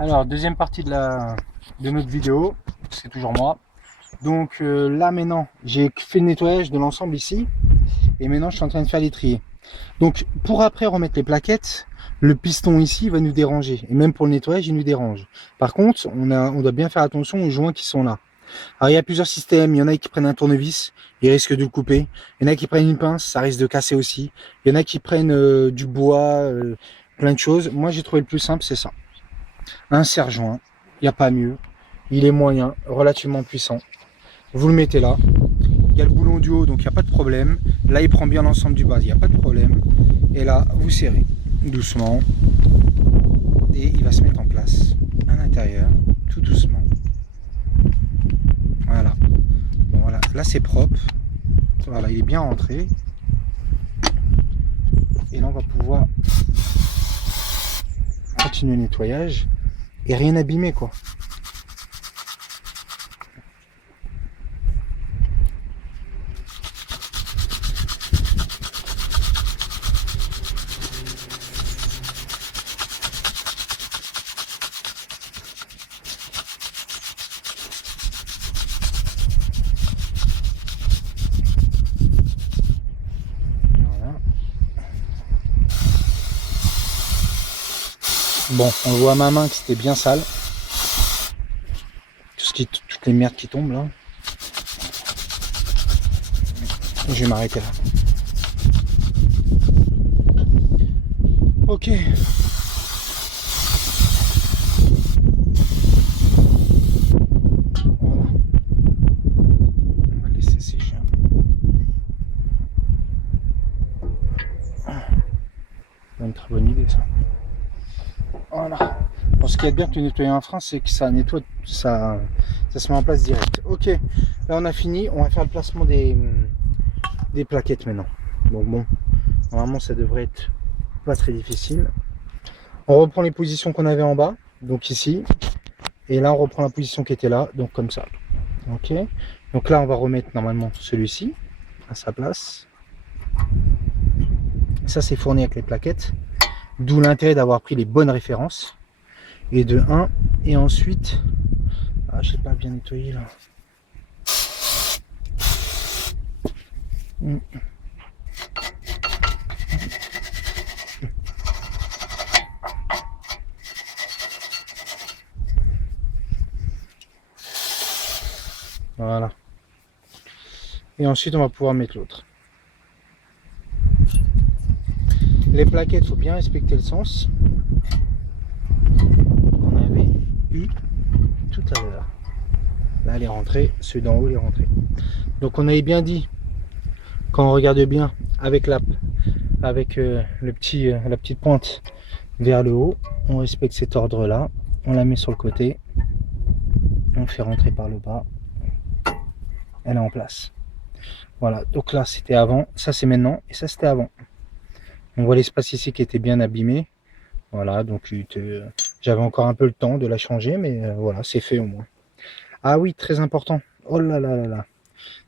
Alors, deuxième partie de notre vidéo, c'est toujours moi. Donc là maintenant, j'ai fait le nettoyage de l'ensemble ici. Et maintenant, je suis en train de faire l'étrier. Donc pour après remettre les plaquettes, le piston ici va nous déranger. Et même pour le nettoyage, il nous dérange. Par contre, on doit bien faire attention aux joints qui sont là. Alors il y a plusieurs systèmes. Il y en a qui prennent un tournevis, ils risquent de le couper. Il y en a qui prennent une pince, ça risque de casser aussi. Il y en a qui prennent du bois, plein de choses. Moi j'ai trouvé le plus simple, c'est ça. Un serre-joint, il n'y a pas mieux. Il est moyen, relativement puissant. Vous le mettez là. Il y a le boulon du haut, donc il n'y a pas de problème. Là, il prend bien l'ensemble du bas, il n'y a pas de problème. Et là, vous serrez doucement. Et il va se mettre en place à l'intérieur, tout doucement. Voilà. Bon, voilà. Là, c'est propre. Voilà, il est bien rentré. Et là, on va pouvoir continuer le nettoyage et rien abîmer, quoi. Bon, on voit à ma main que c'était bien sale. Toutes les merdes qui tombent là. Je vais m'arrêter là. Ok. Voilà. On va laisser sécher un peu. C'est une très bonne idée ça. Voilà. Bon, ce qui est bien que le nettoyer un frein, c'est que ça nettoie, ça se met en place direct. Ok, là on a fini, on va faire le placement des plaquettes maintenant. Donc bon, normalement ça devrait être pas très difficile. On reprend les positions qu'on avait en bas, donc ici, et là on reprend la position qui était là, donc comme ça. Ok, donc là on va remettre normalement celui-ci à sa place. Ça c'est fourni avec les plaquettes. D'où l'intérêt d'avoir pris les bonnes références. Et de 1. Et ensuite... Ah, je sais pas bien nettoyer là. Voilà. Et ensuite on va pouvoir mettre l'autre. Les plaquettes, il faut bien respecter le sens qu'on avait eu tout à l'heure. Là, elle est rentrée, celui d'en haut, il est rentré. Donc, on avait bien dit, quand on regarde bien, avec la petite pointe vers le haut, on respecte cet ordre-là, on la met sur le côté, on fait rentrer par le bas, elle est en place. Voilà, donc là, c'était avant, ça c'est maintenant, et ça c'était avant. On voit l'espace ici qui était bien abîmé. Voilà, donc j'avais encore un peu le temps de la changer, mais voilà, c'est fait au moins. Ah oui, très important. Oh là là là là.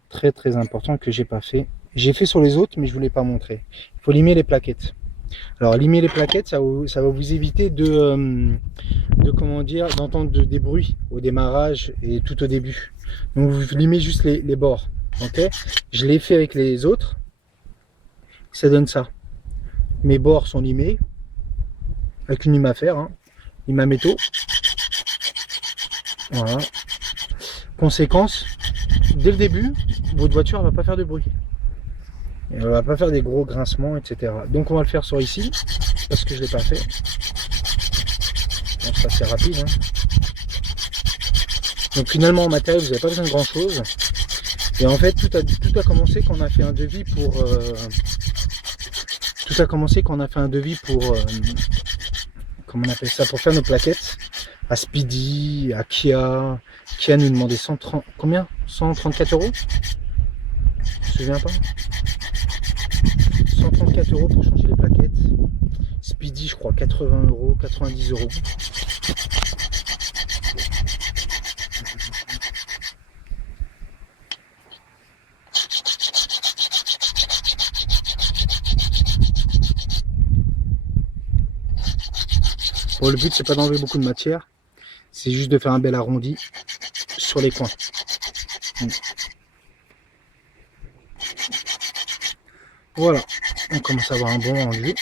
Très très important que j'ai pas fait. J'ai fait sur les autres, mais je ne vous l'ai pas montré. Il faut limer les plaquettes. Alors limer les plaquettes, ça va vous éviter comment dire, d'entendre des bruits au démarrage et tout au début. Donc vous limez juste les bords. Ok. Je l'ai fait avec les autres. Ça donne ça. Mes bords sont limés avec une lime à faire, hein. Lime à métaux. Voilà. Conséquence, dès le début, votre voiture ne va pas faire de bruit. Elle ne va pas faire des gros grincements, etc. Donc on va le faire sur ici, parce que je ne l'ai pas fait. Bon, c'est assez rapide. Hein. Donc finalement en matériel, vous n'avez pas besoin de grand chose. Et en fait, tout a commencé quand on a fait un devis pour... comment on appelle ça, pour faire nos plaquettes à Speedy, à Kia. Kia nous demandait 130, combien 134 €. Je me souviens pas. 134 € pour changer les plaquettes. Speedy, je crois 80 €, 90 €. Bon, le but c'est pas d'enlever beaucoup de matière, C'est juste de faire un bel arrondi sur les coins. Voilà, on commence à avoir un bon rendu.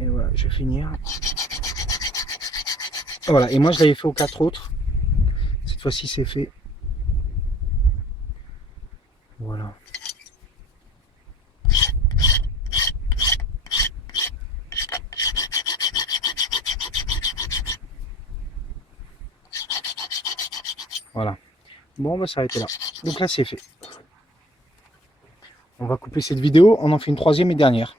Et voilà, je vais finir. Voilà, et moi je l'avais fait aux 4 autres. Cette fois-ci c'est fait. Voilà. Voilà. Bon, on va s'arrêter là. Donc là c'est fait. On va couper cette vidéo, on en fait une troisième et dernière.